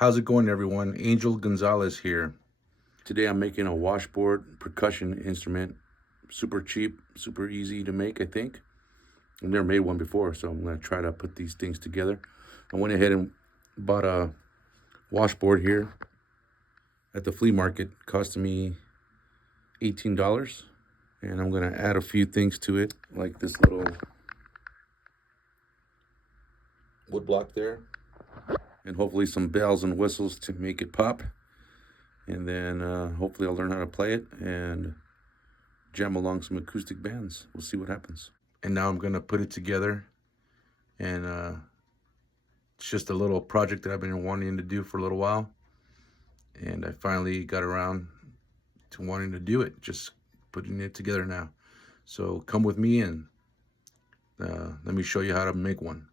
How's it going, everyone? Angel Gonzalez here. Today I'm making a washboard percussion instrument. Super cheap, super easy to make, I think. I've never made one before, so I'm going to try to put these things together. I went ahead and bought a washboard here at the flea market. It cost me $18. And I'm going to add a few things to it, like this little wood block there, and hopefully some bells and whistles to make it pop. And then hopefully I'll learn how to play it and jam along some acoustic bands. We'll see what happens. And now I'm gonna put it together, and it's just a little project that I've been wanting to do for a little while, and I finally got around to wanting to do it, just putting it together now. So come with me and let me show you how to make one.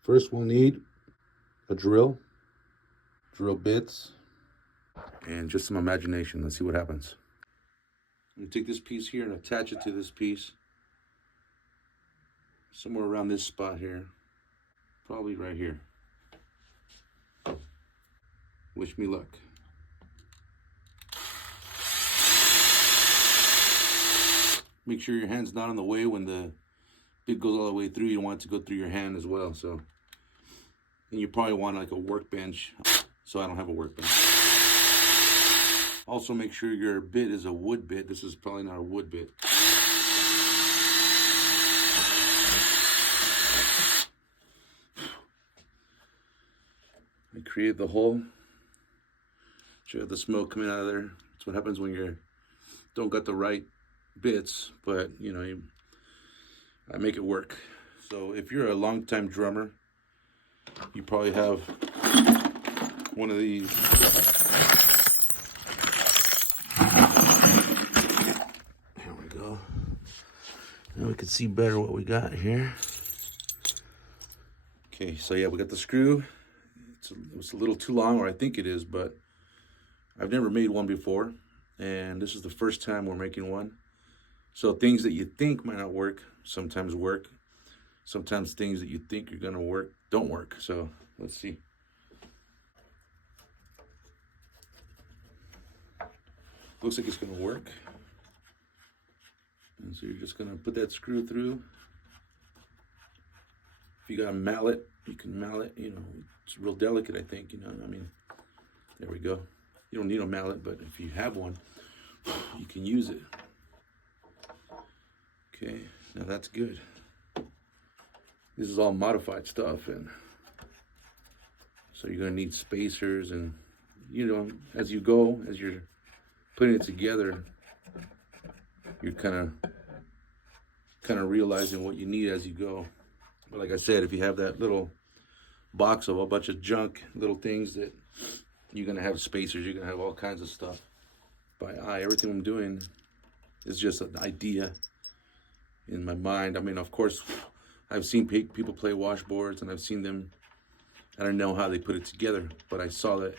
First, we'll need a drill bits, and just some imagination. Let's see what happens. I'm gonna take this piece here and attach it to this piece, somewhere around this spot here, probably right here. Wish me luck. Make sure your hand's not in the way when the bit goes all the way through. You don't want it to go through your hand as well. So, and you probably want like a workbench. So I don't have a workbench. Also, make sure your bit is a wood bit. This is probably not a wood bit. I created the hole. Should have the smoke coming out of there. That's what happens when you don't got the right bits, but you know, I make it work. So if you're a longtime drummer, you probably have one of these. There we go. Now we can see better what we got here. Okay, so yeah, we got the screw. It's a little too long, or I think it is, but I've never made one before, and this is the first time we're making one. So things that you think might not work sometimes work. Sometimes things that you think are gonna work don't work. So let's see. Looks like it's gonna work. And so you're just gonna put that screw through. If you got a mallet, you can mallet, you know, it's real delicate, I think, you know, I mean, there we go. You don't need a mallet, but if you have one, you can use it. Okay, now that's good. This is all modified stuff, and so you're gonna need spacers, and you know, as you go, as you're putting it together, you're kind of realizing what you need as you go. But like I said, if you have that little box of a bunch of junk, little things, that you're gonna have spacers, you're gonna have all kinds of stuff by eye. Everything I'm doing is just an idea in my mind. I mean, of course, I've seen people play washboards, and I've seen them, I don't know how they put it together, but I saw that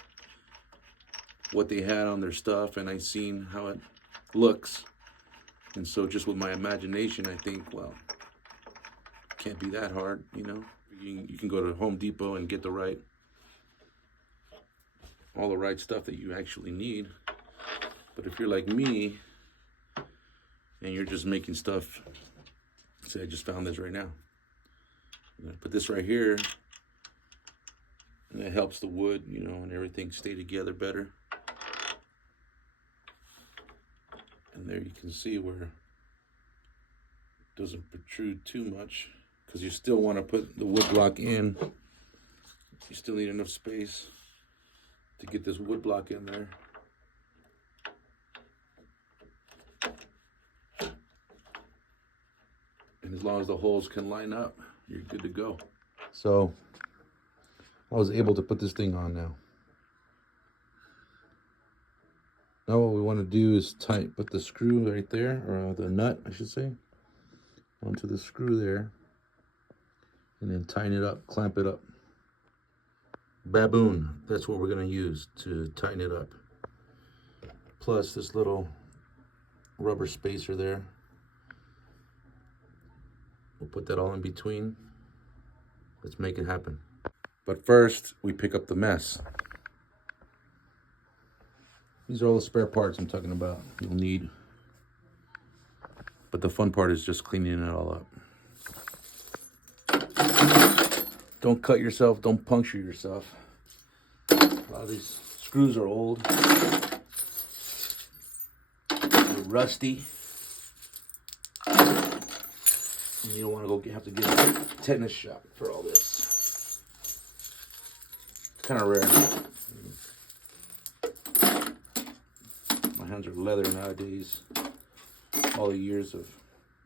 what they had on their stuff, and I seen how it looks. And so just with my imagination, I think, well, it can't be that hard, you know? You can go to Home Depot and get all the right stuff that you actually need. But if you're like me, and you're just making stuff, say I just found this right now. I'm gonna put this right here, and it helps the wood, you know, and everything stay together better. And there you can see where it doesn't protrude too much, because you still want to put the wood block in. You still need enough space to get this wood block in there. And as long as the holes can line up, you're good to go. So I was able to put this thing on now. Now what we want to do is put the screw right there, or the nut, I should say, onto the screw there, and then tighten it up, clamp it up. Baboon, that's what we're going to use to tighten it up. Plus this little rubber spacer there. We'll put that all in between. Let's make it happen. But first, we pick up the mess. These are all the spare parts I'm talking about you'll need. But the fun part is just cleaning it all up. Don't cut yourself, don't puncture yourself. A lot of these screws are old, they're rusty. And you don't want to have to get a tetanus shot for all this. It's kind of rare. My hands are leather nowadays. All the years of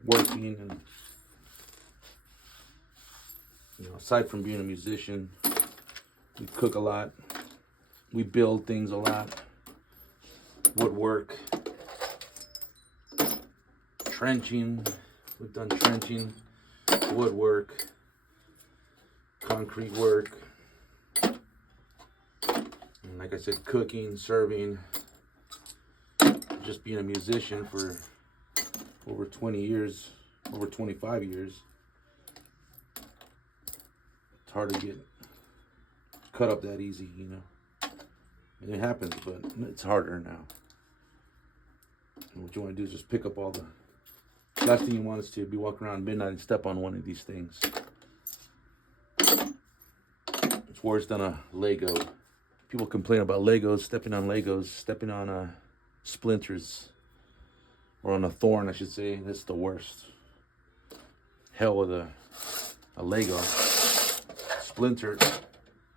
working and, aside from being a musician, we cook a lot. We build things a lot. Woodwork. Trenching. We've done trenching, woodwork, concrete work, and like I said, cooking, serving, just being a musician for over 20 years, over 25 years. It's hard to get cut up that easy, And it happens, but it's harder now. And what you want to do is just pick up all the... Last thing you want is to be walking around midnight and step on one of these things. It's worse than a Lego. People complain about Legos, stepping on splinters, or on a thorn, I should say. That's the worst. Hell with a Lego. Splinter.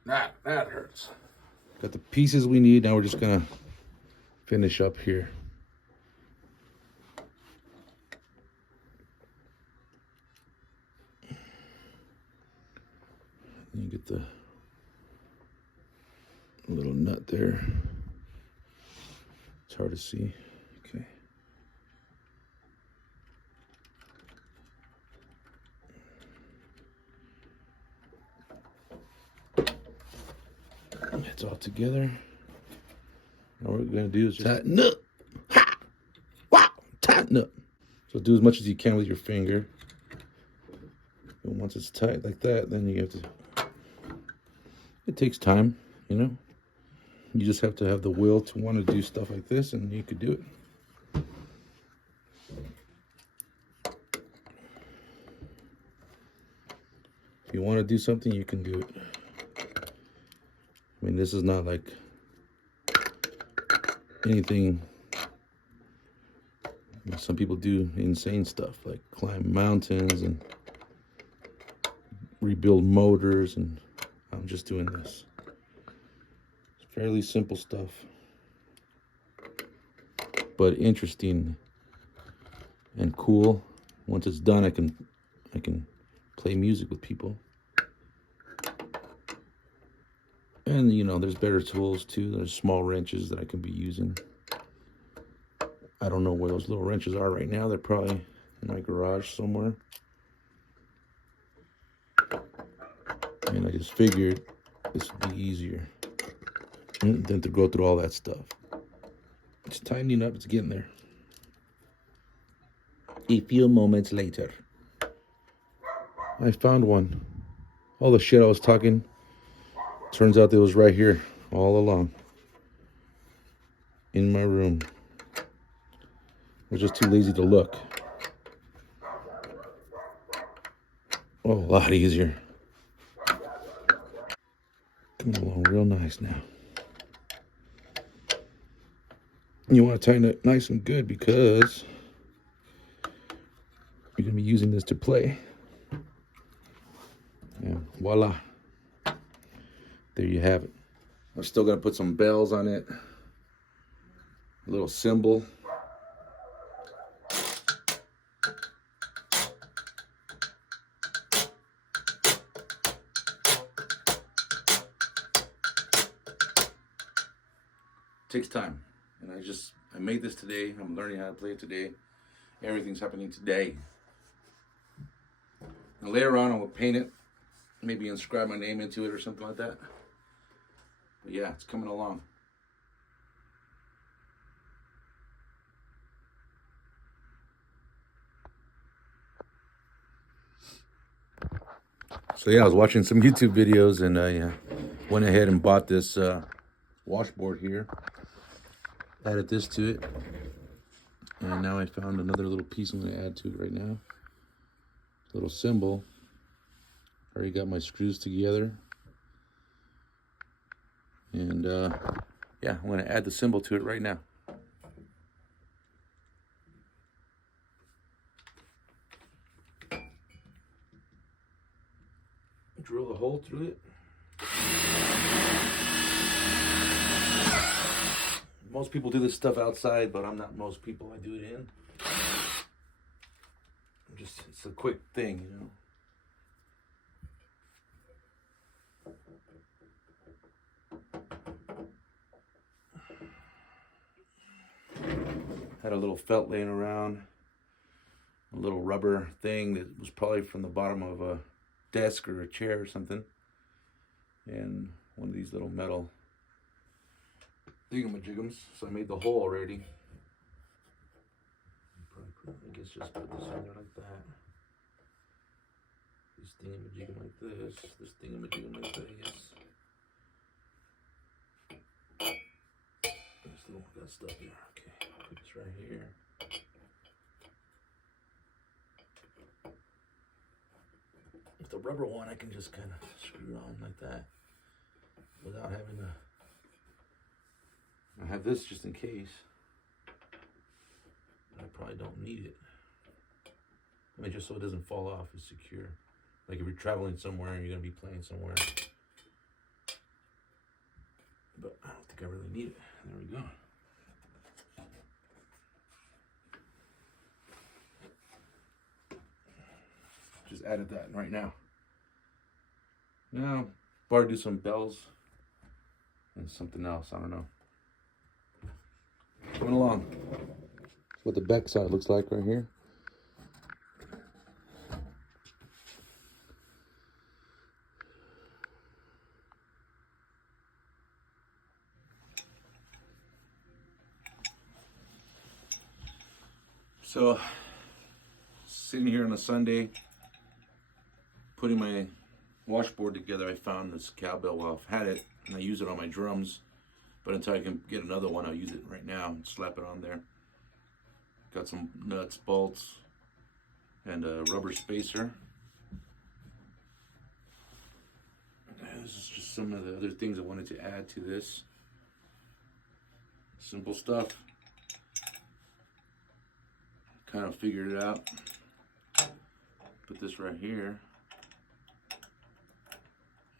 That hurts. Got the pieces we need. Now we're just gonna finish up here. You get the little nut there. It's hard to see. Okay. It's all together. Now what we're going to do is just tighten up. Ha! Wow! Tighten up. So do as much as you can with your finger. And once it's tight like that, then you have to... It takes time, You just have to have the will to want to do stuff like this, and you could do it. If you want to do something, you can do it. I mean, this is not like anything. Some people do insane stuff, like climb mountains and rebuild motors, and I'm just doing this. It's fairly simple stuff, but interesting and cool. Once it's done, I can play music with people. And there's better tools too. There's small wrenches that I can be using. I don't know where those little wrenches are right now. They're probably in my garage somewhere. And I just figured this would be easier than to go through all that stuff. It's tightening up, it's getting there. A few moments later, I found one. All the shit I was talking, turns out it was right here all along in my room. I was just too lazy to look. Oh, a lot easier. Coming along real nice now. You want to tighten it nice and good because you're going to be using this to play. And voila. There you have it. I'm still going to put some bells on it. A little cymbal. Takes time, and I made this today. I'm learning how to play it today. Everything's happening today. And later on I will paint it, maybe inscribe my name into it or something like that. But yeah, it's coming along. So yeah, I was watching some YouTube videos and I went ahead and bought this washboard here. Added this to it. And now I found another little piece I'm going to add to it right now. Little cymbal. Already got my screws together. And yeah, I'm going to add the cymbal to it right now. Drill a hole through it. Most people do this stuff outside, but I'm not most people. I do it in. It's a quick thing, you know. Had a little felt laying around, a little rubber thing that was probably from the bottom of a desk or a chair or something, and one of these little metal thingamajiggums. So I made the hole already. I guess just put this in there like that. This thingamajigam like this. This thingamajigam like this. This little got stuff here. Okay, put this right here. With the rubber one, I can just kind of screw it on like that without having to. I have this just in case. I probably don't need it. I mean, just so it doesn't fall off, it's secure. Like if you're traveling somewhere and you're gonna be playing somewhere. But I don't think I really need it. There we go. Just added that right now. Now, probably do some bells and something else. I don't know. Coming along. That's what the back side looks like right here. So, sitting here on a Sunday, putting my washboard together, I found this cowbell. Well, I've had it, and I use it on my drums, but until I can get another one, I'll use it right now and slap it on there. Got some nuts, bolts, and a rubber spacer. And this is just some of the other things I wanted to add to this. Simple stuff. Kind of figured it out. Put this right here.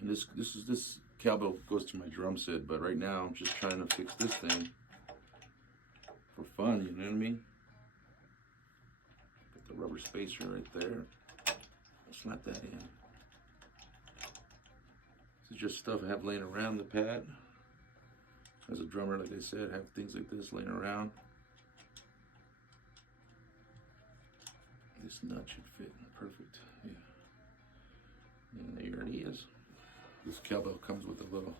And this cowbell goes to my drum set, but right now I'm just trying to fix this thing for fun, you know what I mean? Got the rubber spacer right there. Slap that in. This is just stuff I have laying around the pad. As a drummer, like I said, I have things like this laying around. This nut should fit perfect. Yeah. And there it already is. This cowbell comes with a little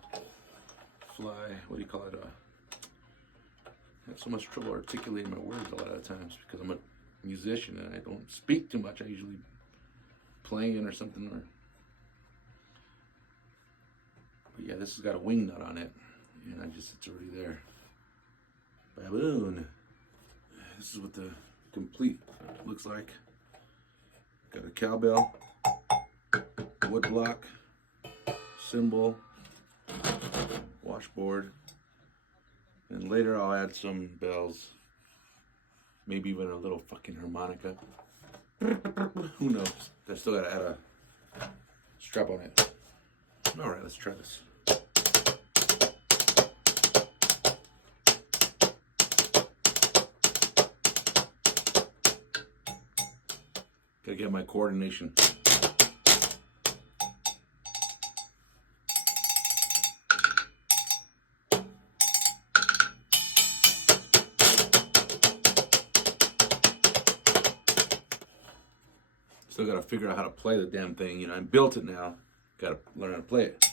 fly, what do you call it? I have so much trouble articulating my words a lot of times because I'm a musician and I don't speak too much. I usually playing or something. But yeah, this has got a wing nut on it, and it's already there. Baboon. This is what the complete looks like. Got a cowbell, wood block, cymbal, washboard, and later I'll add some bells, maybe even a little fucking harmonica. Who knows? I still gotta add a strap on it. All right, let's try this. Gotta get my coordination. Still gotta figure out how to play the damn thing. You know, I built it now. Gotta learn how to play it.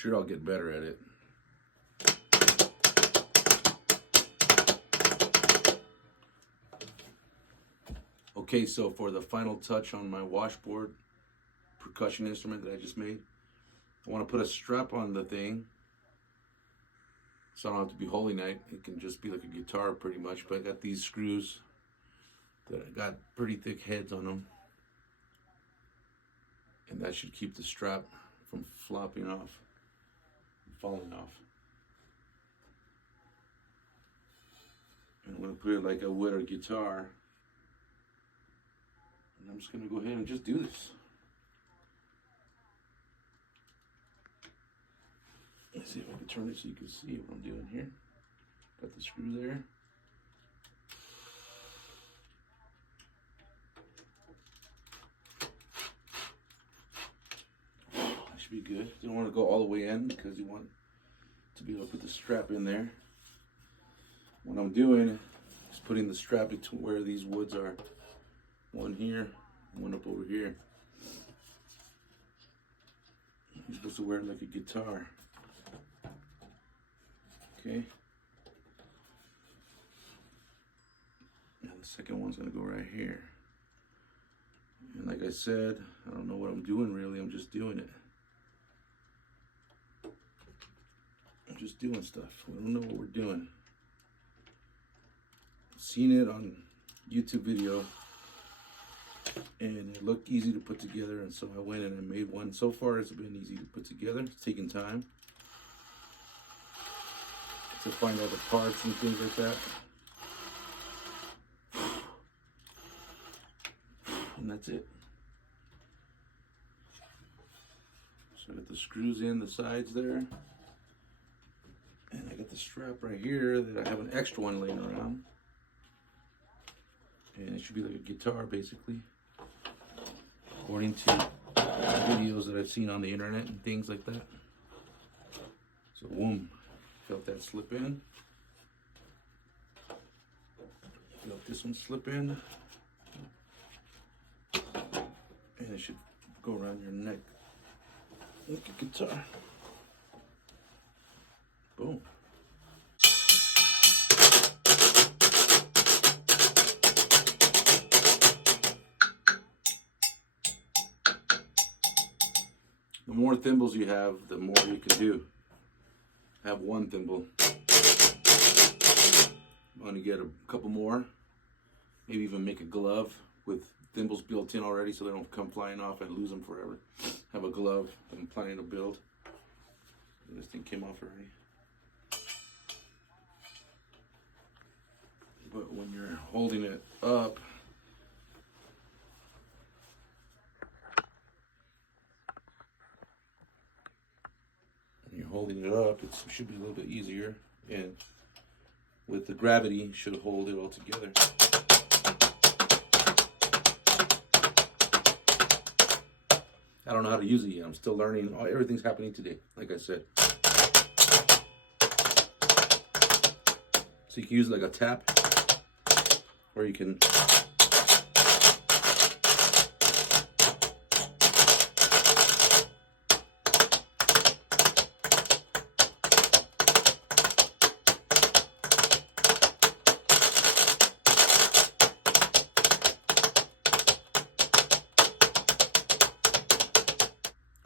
sure I'll get better at it. Okay, so for the final touch on my washboard percussion instrument that I just made, I want to put a strap on the thing so I don't have to be holding it. It can just be like a guitar pretty much, but I got these screws that I got pretty thick heads on them, and that should keep the strap from flopping off, falling off. And I'm going to put it like I would a guitar, and I'm just going to go ahead and just do this. Let's see if I can turn it so you can see what I'm doing here. Got the screw there. That should be good. You don't want to go all the way in because you want to be able to put the strap in there. What I'm doing is putting the strap between where these woods are. One here, one up over here. You're supposed to wear it like a guitar. Okay. Now the second one's gonna go right here. And like I said, I don't know what I'm doing really, I'm just doing it. I'm just doing stuff. We don't know what we're doing. Seen it on YouTube video and it looked easy to put together, and so I went and I made one. So far it's been easy to put together. It's taken time to find all the parts and things like that. And that's it. So I got the screws in the sides there. And I got the strap right here that I have an extra one laying around. And it should be like a guitar basically, according to videos that I've seen on the internet and things like that. So boom. Felt that slip in. Felt this one slip in. And it should go around your neck like a guitar. Boom. The more thimbles you have, the more you can do. Have one thimble. I'm gonna get a couple more. Maybe even make a glove with thimbles built in already so they don't come flying off and lose them forever. Have a glove that I'm planning to build. This thing came off already. But when you're holding it up, it should be a little bit easier, and with the gravity it should hold it all together. I don't know how to use it yet. I'm still learning. Everything's happening today, like I said. So you can use it like a tap, or you can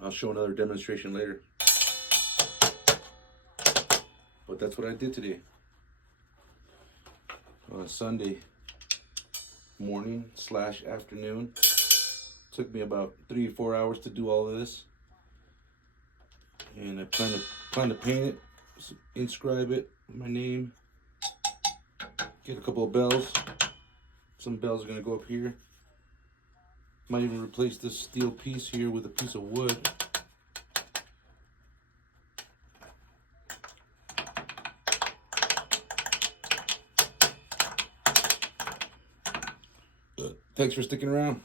I'll show another demonstration later. But that's what I did today. On a Sunday morning / afternoon. Took me about 3 or 4 hours to do all of this. And I plan to paint it, inscribe it, my name, get a couple of bells. Some bells are gonna go up here. Might even replace this steel piece here with a piece of wood. Thanks for sticking around.